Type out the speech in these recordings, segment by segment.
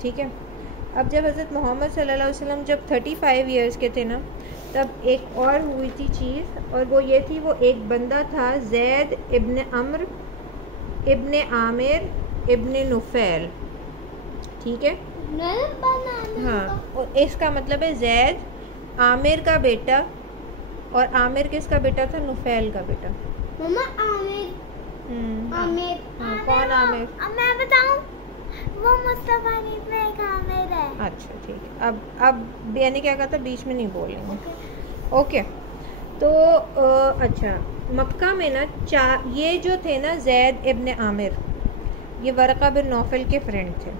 ٹھیک ہے. اب جب حضرت محمد صلی اللہ علیہ وسلم جب 35 ایئرس کے تھے نا، تب ایک اور ہوئی تھی چیز، اور وہ یہ تھی، وہ ایک بندہ تھا زید ابن عمرو ابن عامر ابن نفیل. ٹھیک ہے. ہاں، اور اس کا مطلب ہے زید عامر کا بیٹا، اور عامر کس کا بیٹا تھا؟ نفیل کا بیٹا. مما عامر کون عامر؟ میں بتاؤں، وہ مصطفیٰ کی ایک عامر ہے. اچھا ٹھیک ہے. اب یعنی کیا کہا تھا، بیچ میں نہیں بولیں گے. اوکے. تو اچھا، مکہ میں نا یہ جو تھے نا زید ابن عامر، یہ ورقہ بن نوفل کے فرینڈ تھے،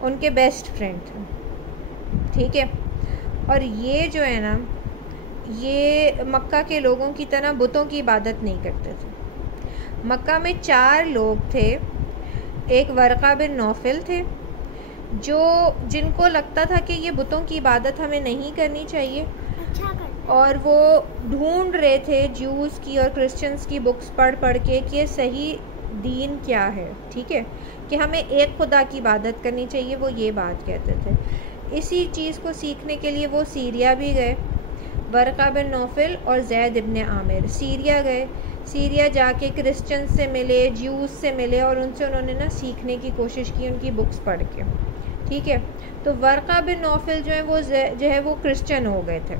ان کے بیسٹ فرینڈ تھے. ٹھیک ہے. اور یہ جو ہے نا، یہ مکہ کے لوگوں کی طرح بتوں کی عبادت نہیں کرتے تھے. مکہ میں 4 لوگ تھے. ایک ورقہ بن نوفل تھے، جن کو لگتا تھا کہ یہ بتوں کی عبادت ہمیں نہیں کرنی چاہیے، اور وہ ڈھونڈ رہے تھے جیوز کی اور کرسچنس کی بکس پڑھ کے کہ صحیح دین کیا ہے. ٹھیک ہے، کہ ہمیں ایک خدا کی عبادت کرنی چاہیے، وہ یہ بات کہتے تھے. اسی چیز کو سیکھنے کے لیے وہ سیریا بھی گئے. ورقہ بن نوفل اور زید ابن عامر سیریا گئے. سیریا جا کے کرسچن سے ملے، جیوز سے ملے، اور ان سے انہوں نے نا سیکھنے کی کوشش کی، ان کی بکس پڑھ کے. ٹھیک ہے. تو ورقہ بن نوفل جو ہے وہ کرسچن ہو گئے تھے.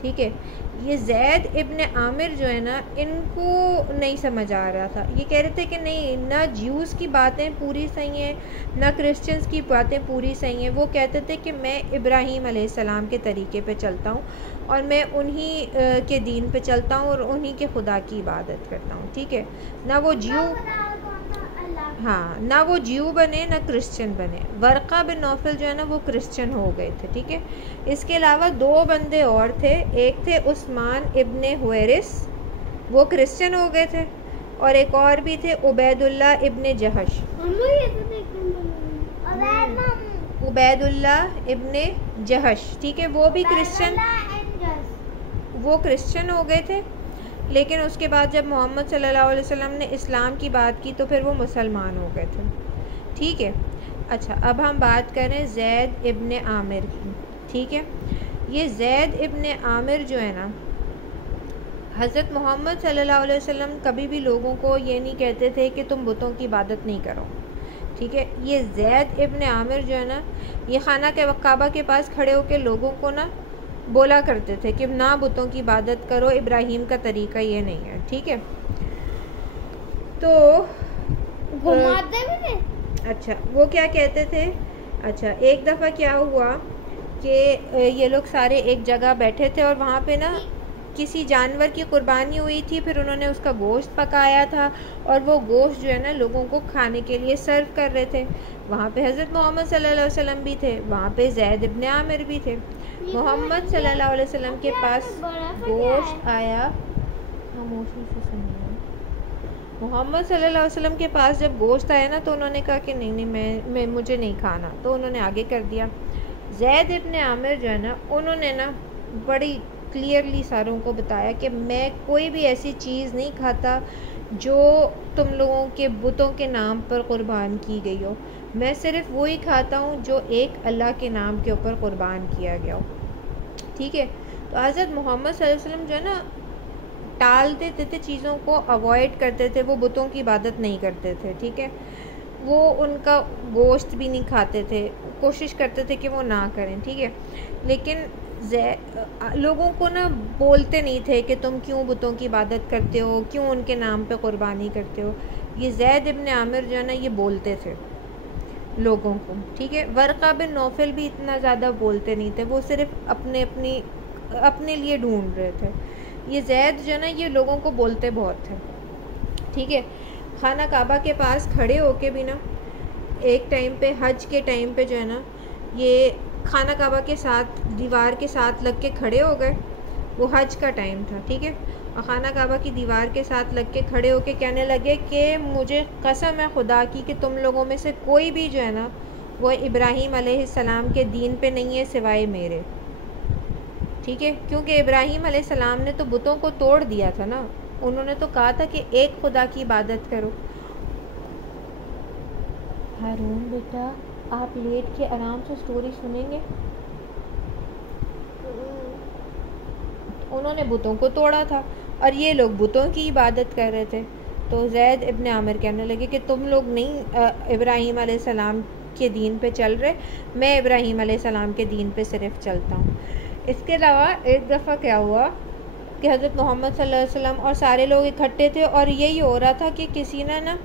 ٹھیک ہے. یہ زید ابن عامر جو ہے نا، ان کو نہیں سمجھ آ رہا تھا. یہ کہہ رہے تھے کہ نہیں، نہ جیوز کی باتیں پوری صحیح ہیں، نہ کرسچنس کی باتیں پوری صحیح ہیں. وہ کہتے تھے کہ میں ابراہیم علیہ السلام کے طریقے پہ چلتا ہوں، اور میں انہی کے دین پہ چلتا ہوں، اور انہی کے خدا کی عبادت کرتا ہوں. ٹھیک ہے. نہ وہ جیو بنے، نہ کرسچن بنے. ورقہ بن نوفل جو ہے نا، وہ کرسچن ہو گئے تھے. ٹھیک ہے. اس کے علاوہ 2 بندے اور تھے. ایک تھے عثمان ابن حویرث، وہ کرسچن ہو گئے تھے، اور ایک اور بھی تھے عبید اللہ ابن جہش. عبید اللہ ابن جہش. ٹھیک ہے. وہ بھی کرسچن ہو گئے تھے، لیکن اس کے بعد جب محمد صلی اللہ علیہ وسلم نے اسلام کی بات کی تو پھر وہ مسلمان ہو گئے تھے. ٹھیک ہے. اچھا، اب ہم بات کریں زید ابن عامر کی. ٹھیک ہے. یہ زید ابن عامر جو ہے نا، حضرت محمد صلی اللہ علیہ وسلم کبھی بھی لوگوں کو یہ نہیں کہتے تھے کہ تم بتوں کی عبادت نہیں کرو. ٹھیک ہے. یہ زید ابن عامر جو ہے نا، یہ خانہ کے کعبہ کے پاس کھڑے ہو کے لوگوں کو نا بولا کرتے تھے کہ نہ بتوں کی عبادت کرو، ابراہیم کا طریقہ یہ نہیں ہے. ٹھیک ہے. تو اچھا، وہ کیا کہتے تھے؟ اچھا، ایک دفعہ کیا ہوا کہ یہ لوگ سارے ایک جگہ بیٹھے تھے، اور وہاں پہ نا کسی جانور کی قربانی ہوئی تھی، پھر انہوں نے اس کا گوشت پکایا تھا، اور وہ گوشت جو ہے نا لوگوں کو کھانے کے لیے سرو کر رہے تھے. وہاں پہ حضرت محمد صلی اللہ علیہ وسلم بھی تھے، وہاں پہ زید ابن عامر بھی تھے. محمد صلی اللہ علیہ وسلم کے پاس گوشت آیا، محمد صلی اللہ علیہ وسلم کے پاس جب گوشت آیا نا، تو انہوں نے کہا کہ نہیں، میں مجھے نہیں کھانا. تو انہوں نے آگے کر دیا. زید ابن عامر جو ہے نا، انہوں نے نا بڑی کلیئرلی ساروں کو بتایا کہ میں کوئی بھی ایسی چیز نہیں کھاتا جو تم لوگوں کے بتوں کے نام پر قربان کی گئی ہو. میں صرف وہی کھاتا ہوں جو ایک اللہ کے نام کے اوپر قربان کیا گیا ہو. ٹھیک ہے. تو حضرت محمد صلی اللہ علیہ وسلم جو ہے نا، ٹال دیتے تھے چیزوں کو، اوائڈ کرتے تھے. وہ بتوں کی عبادت نہیں کرتے تھے. ٹھیک ہے. وہ ان کا گوشت بھی نہیں کھاتے تھے، کوشش کرتے تھے کہ وہ نہ کریں. ٹھیک ہے. لیکن لوگوں کو نا بولتے نہیں تھے کہ تم کیوں بتوں کی عبادت کرتے ہو، کیوں ان کے نام پہ قربانی کرتے ہو. یہ زید ابن عامر جو ہے نا، یہ بولتے تھے لوگوں کو. ٹھیک ہے. ورقہ بن نوفل بھی اتنا زیادہ بولتے نہیں تھے، وہ صرف اپنے لیے ڈھونڈ رہے تھے. یہ زید جو ہے نا، یہ لوگوں کو بولتے بہت تھے. ٹھیک ہے. خانہ کعبہ کے پاس کھڑے ہو کے بھی نا، ایک ٹائم پہ حج کے ٹائم پہ جو ہے نا، یہ خانہ کعبہ کے ساتھ دیوار کے ساتھ لگ کے کھڑے ہو گئے. وہ حج کا ٹائم تھا. ٹھیک ہے. اور خانہ کعبہ کی دیوار کے ساتھ لگ کے کھڑے ہو کے کہنے لگے کہ مجھے قسم ہے خدا کی کہ تم لوگوں میں سے کوئی بھی جو ہے نا، وہ ابراہیم علیہ السلام کے دین پہ نہیں ہے سوائے میرے. ٹھیک ہے. کیونکہ ابراہیم علیہ السلام نے تو بتوں کو توڑ دیا تھا نا. انہوں نے تو کہا تھا کہ ایک خدا کی عبادت کرو. ہارون بیٹا آپ لیٹ کے آرام سے سٹوری سنیں گے. انہوں نے بتوں کو توڑا تھا اور یہ لوگ بتوں کی عبادت کر رہے تھے. تو زید ابن عامر کہنے لگے کہ تم لوگ نہیں ابراہیم علیہ السلام کے دین پہ چل رہے, میں ابراہیم علیہ السلام کے دین پہ صرف چلتا ہوں. اس کے علاوہ ایک دفعہ کیا ہوا کہ حضرت محمد صلی اللہ علیہ وسلم اور سارے لوگ اکٹھے تھے اور یہی ہو رہا تھا کہ کسی نے نا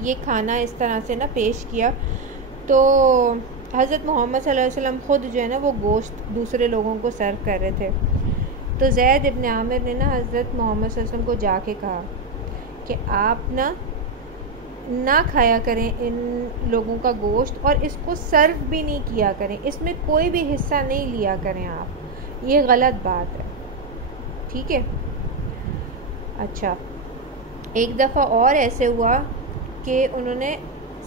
یہ کھانا اس طرح سے نا پیش کیا, تو حضرت محمد صلی اللہ علیہ وسلم خود جو ہے نا وہ گوشت دوسرے لوگوں کو سرو کر رہے تھے. تو زید ابن عامر نے نا حضرت محمد صلی اللہ علیہ وسلم کو جا کے کہا کہ آپ نہ کھایا کریں ان لوگوں کا گوشت اور اس کو سرو بھی نہیں کیا کریں, اس میں کوئی بھی حصہ نہیں لیا کریں آپ, یہ غلط بات ہے. ٹھیک ہے. اچھا ایک دفعہ اور ایسے ہوا کہ انہوں نے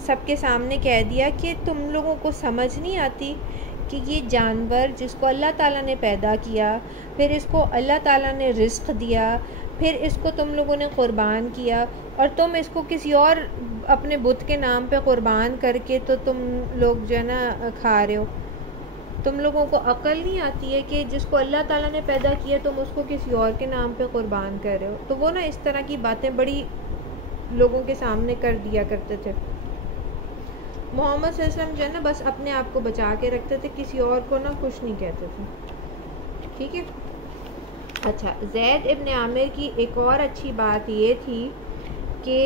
سب کے سامنے کہہ دیا کہ تم لوگوں کو سمجھ نہیں آتی کہ یہ جانور جس کو اللہ تعالیٰ نے پیدا کیا, پھر اس کو اللہ تعالیٰ نے رزق دیا, پھر اس کو تم لوگوں نے قربان کیا اور تم اس کو کسی اور اپنے بت کے نام پہ قربان کر کے تو تم لوگ جو ہے نا کھا رہے ہو. تم لوگوں کو عقل نہیں آتی ہے کہ جس کو اللہ تعالیٰ نے پیدا کیا تم اس کو کسی اور کے نام پہ قربان کر رہے ہو. تو وہ نا اس طرح کی باتیں بڑی لوگوں کے سامنے کر دیا کرتے تھے. محمد صلی اللہ علیہ وسلم جو ہے نا بس اپنے آپ کو بچا کے رکھتے تھے, کسی اور کو نا کچھ نہیں کہتے تھے. ٹھیک ہے. اچھا زید ابن عامر کی ایک اور اچھی بات یہ تھی کہ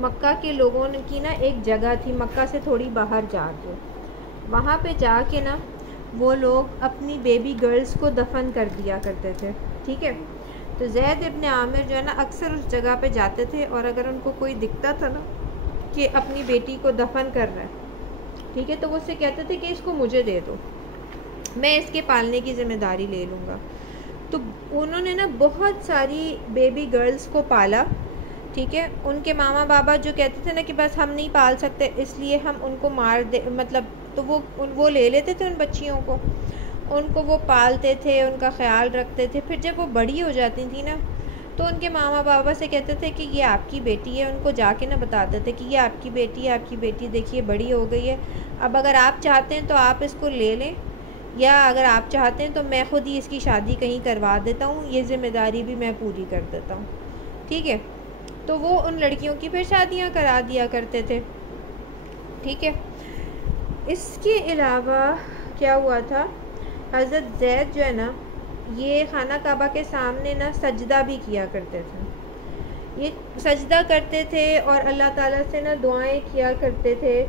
مکہ کے لوگوں کی نا ایک جگہ تھی مکہ سے تھوڑی باہر جا کے, وہاں پہ جا کے نا وہ لوگ اپنی بیبی گرلز کو دفن کر دیا کرتے تھے. ٹھیک ہے. تو زید ابن عامر جو ہے نا اکثر اس جگہ پہ جاتے تھے اور اگر ان کو کوئی دکھتا تھا نا کہ اپنی بیٹی کو دفن کر رہا ہے, ٹھیک ہے, تو وہ اس سے کہتے تھے کہ اس کو مجھے دے دو, میں اس کے پالنے کی ذمہ داری لے لوں گا. تو انہوں نے نا بہت ساری بیبی گرلز کو پالا. ٹھیک ہے. ان کے ماما بابا جو کہتے تھے نا کہ بس ہم نہیں پال سکتے اس لیے ہم ان کو مار دے, مطلب تو وہ لے لیتے تھے ان بچیوں کو, ان کو وہ پالتے تھے, ان کا خیال رکھتے تھے. پھر جب وہ بڑی ہو جاتی تھی نا تو ان کے ماما بابا سے کہتے تھے کہ یہ آپ کی بیٹی ہے, ان کو جا کے نہ بتاتے تھے کہ یہ آپ کی بیٹی ہے, آپ کی بیٹی دیکھیے بڑی ہو گئی ہے, اب اگر آپ چاہتے ہیں تو آپ اس کو لے لیں, یا اگر آپ چاہتے ہیں تو میں خود ہی اس کی شادی کہیں کروا دیتا ہوں, یہ ذمہ داری بھی میں پوری کر دیتا ہوں. ٹھیک ہے. تو وہ ان لڑکیوں کی پھر شادیاں کرا دیا کرتے تھے. ٹھیک ہے. اس کے علاوہ کیا ہوا تھا, حضرت زید جو ہے نا یہ خانہ کعبہ کے سامنے نا سجدہ بھی کیا کرتے تھے. یہ سجدہ کرتے تھے اور اللہ تعالیٰ سے نا دعائیں کیا کرتے تھے.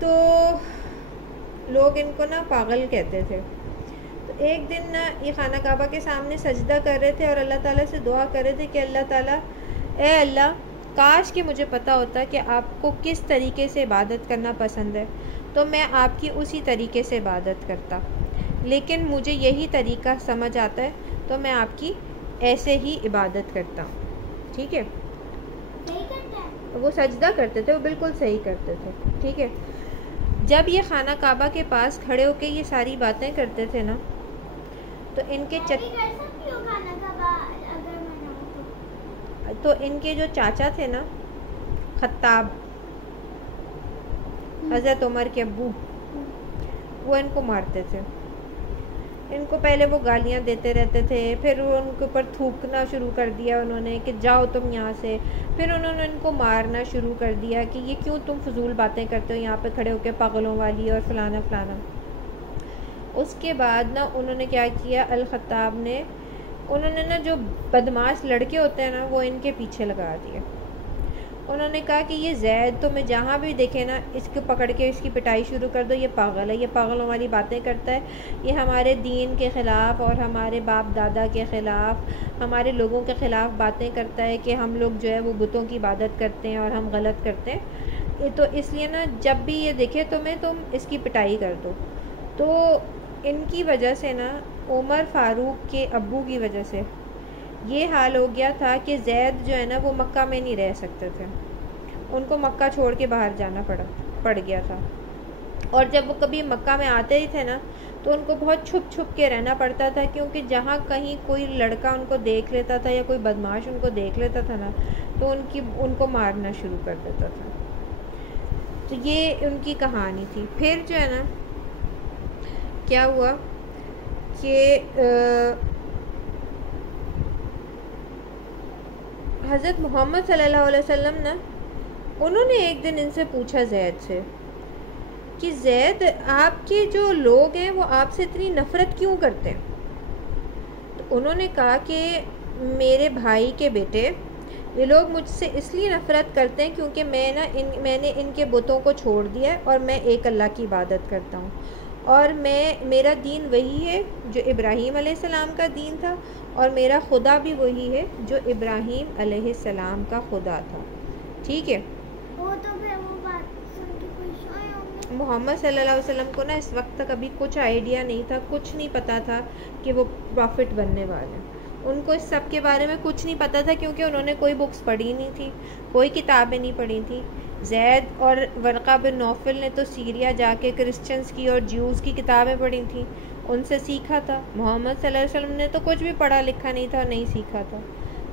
تو لوگ ان کو نا پاگل کہتے تھے. تو ایک دن نا یہ خانہ کعبہ کے سامنے سجدہ کر رہے تھے اور اللہ تعالیٰ سے دعا کر رہے تھے کہ اللہ تعالیٰ, اے اللہ کاش کہ مجھے پتہ ہوتا کہ آپ کو کس طریقے سے عبادت کرنا پسند ہے تو میں آپ کی اسی طریقے سے عبادت کرتا, لیکن مجھے یہی طریقہ سمجھ آتا ہے تو میں آپ کی ایسے ہی عبادت کرتا ہوں. ٹھیک ہے. وہ سجدہ کرتے تھے, وہ بالکل صحیح کرتے تھے. ٹھیک ہے. جب یہ خانہ کعبہ کے پاس کھڑے ہو کے یہ ساری باتیں کرتے تھے نا تو ان کے تو ان کے جو چاچا تھے نا خطاب, حضرت عمر کے ابو, وہ ان کو مارتے تھے. ان کو پہلے وہ گالیاں دیتے رہتے تھے, پھر ان کے اوپر تھوکنا شروع کر دیا انہوں نے کہ جاؤ تم یہاں سے, پھر انہوں نے ان کو مارنا شروع کر دیا کہ یہ کیوں تم فضول باتیں کرتے ہو یہاں پہ کھڑے ہو کے پاگلوں والی اور فلانا فلانا. اس کے بعد نا انہوں نے کیا کیا, الخطاب نے, انہوں نے نا جو بدماش لڑکے ہوتے ہیں نا وہ ان کے پیچھے لگا دیے. انہوں نے کہا کہ یہ زید تو میں جہاں بھی دیکھے نا اس کو پکڑ کے اس کی پٹائی شروع کر دو, یہ پاگل ہے, یہ پاگلوں والی باتیں کرتا ہے, یہ ہمارے دین کے خلاف اور ہمارے باپ دادا کے خلاف, ہمارے لوگوں کے خلاف باتیں کرتا ہے کہ ہم لوگ جو ہے وہ بتوں کی عبادت کرتے ہیں اور ہم غلط کرتے ہیں. تو اس لیے نا جب بھی یہ دیکھے تم اس کی پٹائی کر دو. تو ان کی وجہ سے نا عمر فاروق کے ابو کی وجہ سے یہ حال ہو گیا تھا کہ زید جو ہے نا وہ مکہ میں نہیں رہ سکتے تھے, ان کو مکہ چھوڑ کے باہر جانا پڑ گیا تھا. اور جب وہ کبھی مکہ میں آتے ہی تھے نا تو ان کو بہت چھپ چھپ کے رہنا پڑتا تھا, کیونکہ جہاں کہیں کوئی لڑکا ان کو دیکھ لیتا تھا یا کوئی بدماش ان کو دیکھ لیتا تھا نا تو ان کو مارنا شروع کر دیتا تھا. تو یہ ان کی کہانی تھی. پھر جو ہے نا کیا ہوا کہ حضرت محمد صلی اللہ علیہ وسلم نا انہوں نے ایک دن ان سے پوچھا زید سے کہ زید آپ کے جو لوگ ہیں وہ آپ سے اتنی نفرت کیوں کرتے ہیں؟ تو انہوں نے کہا کہ میرے بھائی کے بیٹے یہ لوگ مجھ سے اس لیے نفرت کرتے ہیں کیونکہ میں نے ان کے بتوں کو چھوڑ دیا ہے اور میں ایک اللہ کی عبادت کرتا ہوں اور میرا دین وہی ہے جو ابراہیم علیہ السلام کا دین تھا اور میرا خدا بھی وہی ہے جو ابراہیم علیہ السلام کا خدا تھا. ٹھیک ہے. محمد صلی اللہ علیہ وسلم کو نا اس وقت تک ابھی کچھ آئیڈیا نہیں تھا, کچھ نہیں پتا تھا کہ وہ پروفٹ بننے والے ہیں. ان کو اس سب کے بارے میں کچھ نہیں پتا تھا کیونکہ انہوں نے کوئی بکس پڑھی نہیں تھی, کوئی کتابیں نہیں پڑھی تھیں. زید اور ورقہ بن نوفل نے تو سیریا جا کے کرسچنس کی اور جیوز کی کتابیں پڑھی تھیں, ان سے سیکھا تھا. محمد صلی اللہ علیہ وسلم نے تو کچھ بھی پڑھا لکھا نہیں تھا, نہیں سیکھا تھا.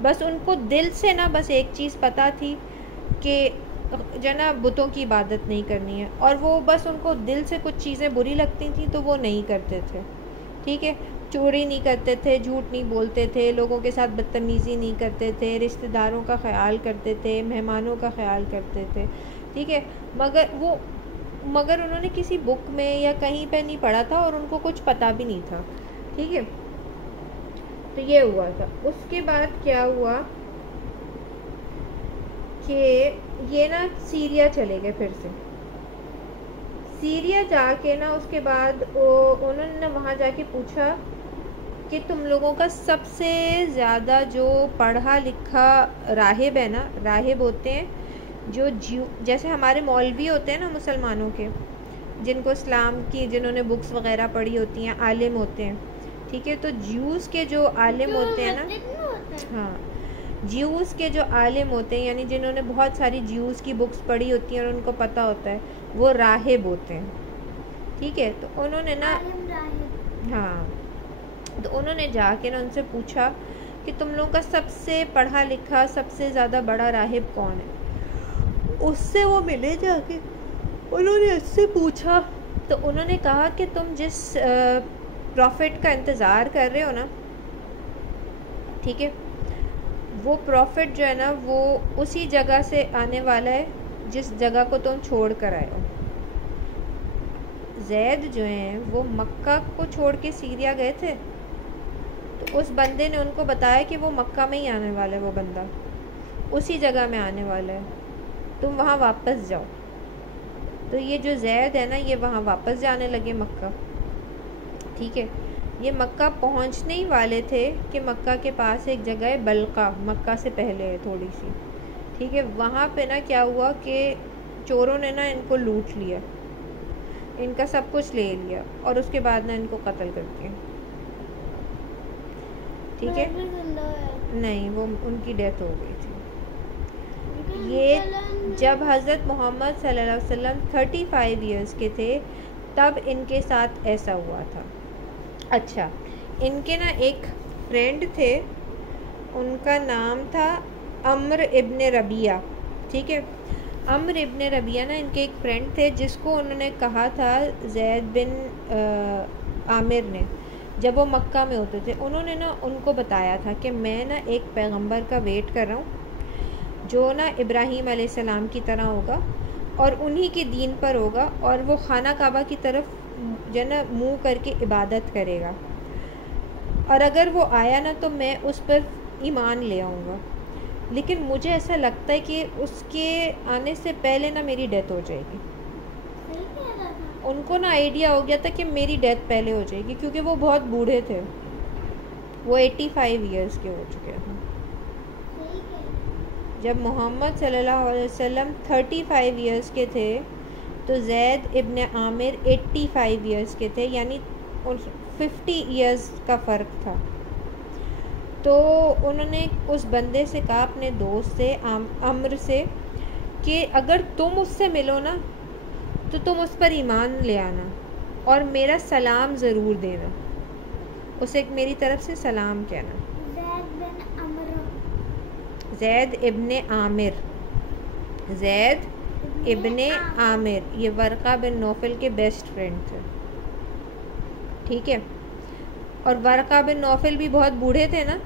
بس ان کو دل سے نا بس ایک چیز پتہ تھی کہ جو نا بتوں کی عبادت نہیں کرنی ہے, اور وہ بس ان کو دل سے کچھ چیزیں بری لگتی تھیں تو وہ نہیں کرتے تھے. ٹھیک ہے. چوری نہیں کرتے تھے, جھوٹ نہیں بولتے تھے, لوگوں کے ساتھ بدتمیزی نہیں کرتے تھے, رشتہ داروں کا خیال کرتے تھے, مہمانوں کا خیال کرتے تھے. ٹھیک ہے. مگر انہوں نے کسی بک میں یا کہیں پہ نہیں پڑھا تھا اور ان کو کچھ پتہ بھی نہیں تھا. ٹھیک ہے. تو یہ ہوا تھا. اس کے بعد کیا ہوا کہ یہ نا سیریا چلے گئے. پھر سے سیریا جا کے نا اس کے بعد انہوں نے وہاں جا کے پوچھا کہ تم لوگوں کا سب سے زیادہ جو پڑھا لکھا راہب ہے نا, راہب ہوتے ہیں جو جیسے ہمارے مولوی ہوتے ہیں نا مسلمانوں کے, جن کو اسلام کی جنہوں نے بکس وغیرہ پڑھی ہوتی ہیں, عالم ہوتے ہیں. ٹھیک ہے. تو جیوز کے جو عالم ہوتے ہیں نا, ہاں جیوز کے جو عالم ہوتے ہیں یعنی جنہوں نے بہت ساری جیوز کی بکس پڑھی ہوتی ہیں اور ان کو پتہ ہوتا ہے, وہ راہب ہوتے ہیں. ٹھیک ہے. تو انہوں نے نا ہاں تو انہوں نے جا کے نا ان سے پوچھا کہ تم لوگوں کا سب سے پڑھا لکھا سب سے زیادہ بڑا راہب کون ہے؟ اس سے وہ ملے جا کے, انہوں نے اس سے پوچھا تو انہوں نے کہا کہ تم جس پروفٹ کا انتظار کر رہے ہو نا, ٹھیک ہے, وہ پروفٹ جو ہے نا وہ اسی جگہ سے آنے والا ہے جس جگہ کو تم چھوڑ کر آئے ہو. زید جو ہیں وہ مکہ کو چھوڑ کے سیریا گئے تھے, تو اس بندے نے ان کو بتایا کہ وہ مکہ میں ہی آنے والا ہے, وہ بندہ اسی جگہ میں آنے والا ہے, تم وہاں واپس جاؤ. تو یہ جو زید ہے نا یہ وہاں واپس جانے لگے مکہ. ٹھیک ہے. یہ مکہ پہنچنے ہی والے تھے کہ مکہ کے پاس ایک جگہ ہے بلقہ, مکہ سے پہلے ہے تھوڑی سی. ٹھیک ہے. وہاں پہ نا کیا ہوا کہ چوروں نے نا ان کو لوٹ لیا, ان کا سب کچھ لے لیا اور اس کے بعد نا ان کو قتل کر دیا. ٹھیک ہے. نہیں, وہ ان کی ڈیتھ ہو گئی تھی. یہ جب حضرت محمد صلی اللہ علیہ وسلم 35 ایئرس کے تھے تب ان کے ساتھ ایسا ہوا تھا. اچھا, ان کے نا ایک فرینڈ تھے, ان کا نام تھا عمر ابن ربیعہ. ٹھیک ہے. عمر ابن ربیعہ نا ان کے ایک فرینڈ تھے جس کو انہوں نے کہا تھا زید بن عامر نے, جب وہ مکہ میں ہوتے تھے انہوں نے نا ان کو بتایا تھا کہ میں نا ایک پیغمبر کا ویٹ کر رہا ہوں جو نا ابراہیم علیہ السلام کی طرح ہوگا اور انہی کے دین پر ہوگا, اور وہ خانہ کعبہ کی طرف جو نا منہ کر کے عبادت کرے گا, اور اگر وہ آیا نا تو میں اس پر ایمان لے آؤں گا. لیکن مجھے ایسا لگتا ہے کہ اس کے آنے سے پہلے نا میری ڈیتھ ہو جائے گی. ان کو نا آئیڈیا ہو گیا تھا کہ میری ڈیتھ پہلے ہو جائے گی کیونکہ وہ بہت بوڑھے تھے, وہ 85 ایئرس کے ہو چکے ہیں. جب محمد صلی اللہ علیہ وسلم 35 ایئرس کے تھے تو زید ابن عامر 85 ایئرس کے تھے, یعنی 50 ایئرس کا فرق تھا. تو انہوں نے اس بندے سے کہا, اپنے دوست سے عمر سے, کہ اگر تم اس سے ملو نا تو تم اس پر ایمان لے آنا اور میرا سلام ضرور دینا, اسے میری طرف سے سلام کہنا. زید ابن عامر, زید ابن عامر، یہ ورقہ بن نوفل کے بیسٹ فرینڈ تھے، ٹھیک ہے. اور ورقہ بن نوفل بھی بہت بوڑھے تھے نا،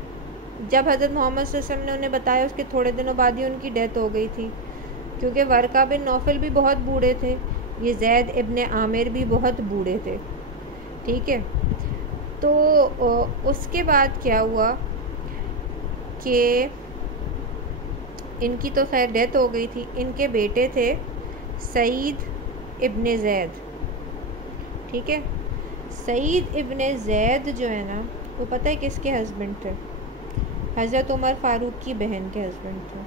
جب حضرت محمد صلی اللہ علیہ وسلم نے انہیں بتایا اس کے تھوڑے دنوں بعد ہی ان کی ڈیتھ ہو گئی تھی، کیونکہ ورقہ بن نوفل بھی بہت بوڑھے تھے، یہ زید ابن عامر بھی بہت بوڑھے تھے، ٹھیک ہے. تو اس کے بعد کیا ہوا کہ ان کی تو خیر ڈیتھ ہو گئی تھی. ان کے بیٹے تھے سعید ابن زید، ٹھیک ہے. سعید ابن زید جو ہے نا، وہ پتہ ہے کس کے ہسبینڈ تھے؟ حضرت عمر فاروق کی بہن کے ہسبینڈ تھے.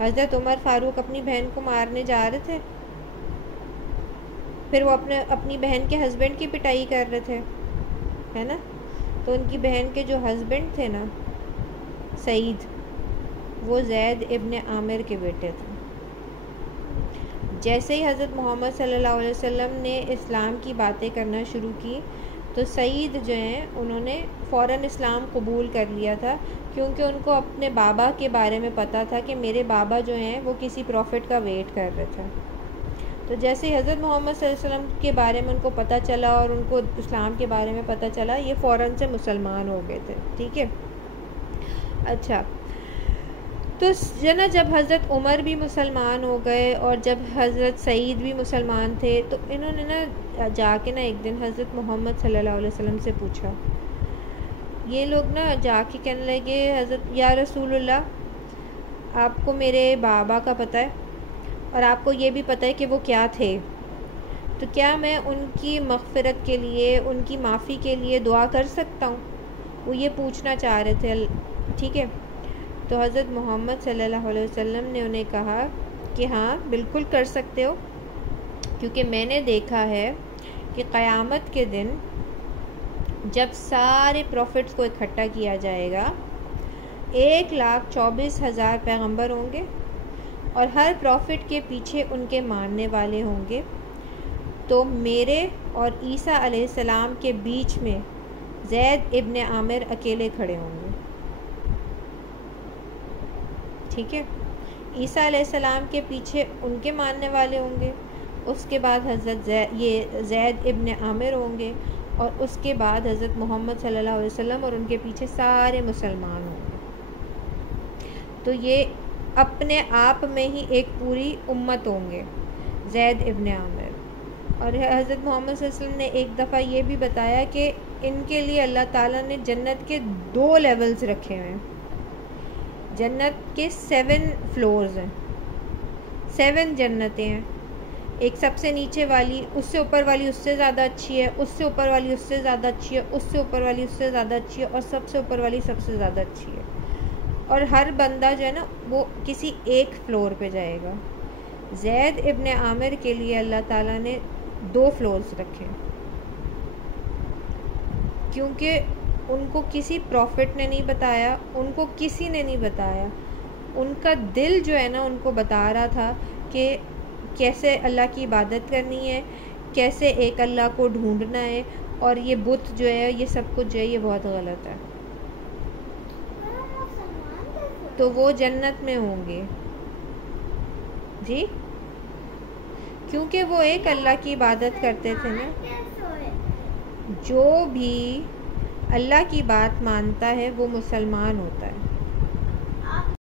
حضرت عمر فاروق اپنی بہن کو مارنے جا رہے تھے، پھر وہ اپنی بہن کے ہسبینڈ کی پٹائی کر رہے تھے، ہے نا. تو ان کی بہن کے جو ہسبینڈ تھے نا سعید، وہ زید ابن عامر کے بیٹے تھے. جیسے ہی حضرت محمد صلی اللہ علیہ وسلم نے اسلام کی باتیں کرنا شروع کی تو سعید جو ہیں انہوں نے فوراً اسلام قبول کر لیا تھا، کیونکہ ان کو اپنے بابا کے بارے میں پتہ تھا کہ میرے بابا جو ہیں وہ کسی پروفٹ کا ویٹ کر رہے تھے. تو جیسے ہی حضرت محمد صلی اللہ علیہ وسلم کے بارے میں ان کو پتہ چلا اور ان کو اسلام کے بارے میں پتہ چلا، یہ فوراً سے مسلمان ہو گئے تھے، ٹھیک ہے. اچھا، تو جب حضرت عمر بھی مسلمان ہو گئے اور جب حضرت سعید بھی مسلمان تھے، تو انہوں نے نا جا کے نا ایک دن حضرت محمد صلی اللہ علیہ وسلم سے پوچھا. یہ لوگ نا جا کے کہنے لگے، حضرت یا رسول اللہ، آپ کو میرے بابا کا پتہ ہے اور آپ کو یہ بھی پتہ ہے کہ وہ کیا تھے، تو کیا میں ان کی مغفرت کے لیے، ان کی معافی کے لیے دعا کر سکتا ہوں؟ وہ یہ پوچھنا چاہ رہے تھے، ٹھیک ہے. تو حضرت محمد صلی اللہ علیہ وسلم نے انہیں کہا کہ ہاں بالکل کر سکتے ہو، کیونکہ میں نے دیکھا ہے کہ قیامت کے دن جب سارے پروفٹس کو اکٹھا کیا جائے گا، 1,24,000 پیغمبر ہوں گے اور ہر پروفٹ کے پیچھے ان کے ماننے والے ہوں گے. تو میرے اور عیسیٰ علیہ السلام کے بیچ میں زید ابن عامر اکیلے کھڑے ہوں گے، ٹھیک ہے. عیسیٰ علیہ السلام کے پیچھے ان کے ماننے والے ہوں گے، اس کے بعد حضرت زید ابن عامر ہوں گے، اور اس کے بعد حضرت محمد صلی اللہ علیہ وسلم اور ان کے پیچھے سارے مسلمان ہوں گے. تو یہ اپنے آپ میں ہی ایک پوری امت ہوں گے زید ابن عامر. اور حضرت محمد صلی اللہ علیہ وسلم نے ایک دفعہ یہ بھی بتایا کہ ان کے لیے اللہ تعالیٰ نے جنت کے 2 لیولز رکھے ہوئے ہیں. جنت کے 7 فلورز ہیں، 7 جنتیں ہیں. ایک سب سے نیچے والی، اس سے اوپر والی اس سے زیادہ اچھی ہے، اس سے اوپر والی اس سے زیادہ اچھی ہے، اس سے اوپر والی اس سے زیادہ اچھی ہے، اور سب سے اوپر والی سب سے زیادہ اچھی ہے. اور ہر بندہ جو ہے نا وہ کسی ایک فلور پہ جائے گا. زید ابن عامر کے لیے اللہ تعالیٰ نے 2 فلورز رکھے، کیونکہ ان کو کسی پروفٹ نے نہیں بتایا، ان کو کسی نے نہیں بتایا. ان کا دل جو ہے نا ان کو بتا رہا تھا کہ کیسے اللہ کی عبادت کرنی ہے، کیسے ایک اللہ کو ڈھونڈنا ہے، اور یہ بت جو ہے، یہ سب کچھ جو ہے یہ بہت غلط ہے. تو وہ جنت میں ہوں گے جی، کیونکہ وہ ایک اللہ کی عبادت کرتے تھے نا. جو بھی اللہ کی بات مانتا ہے وہ مسلمان ہوتا ہے.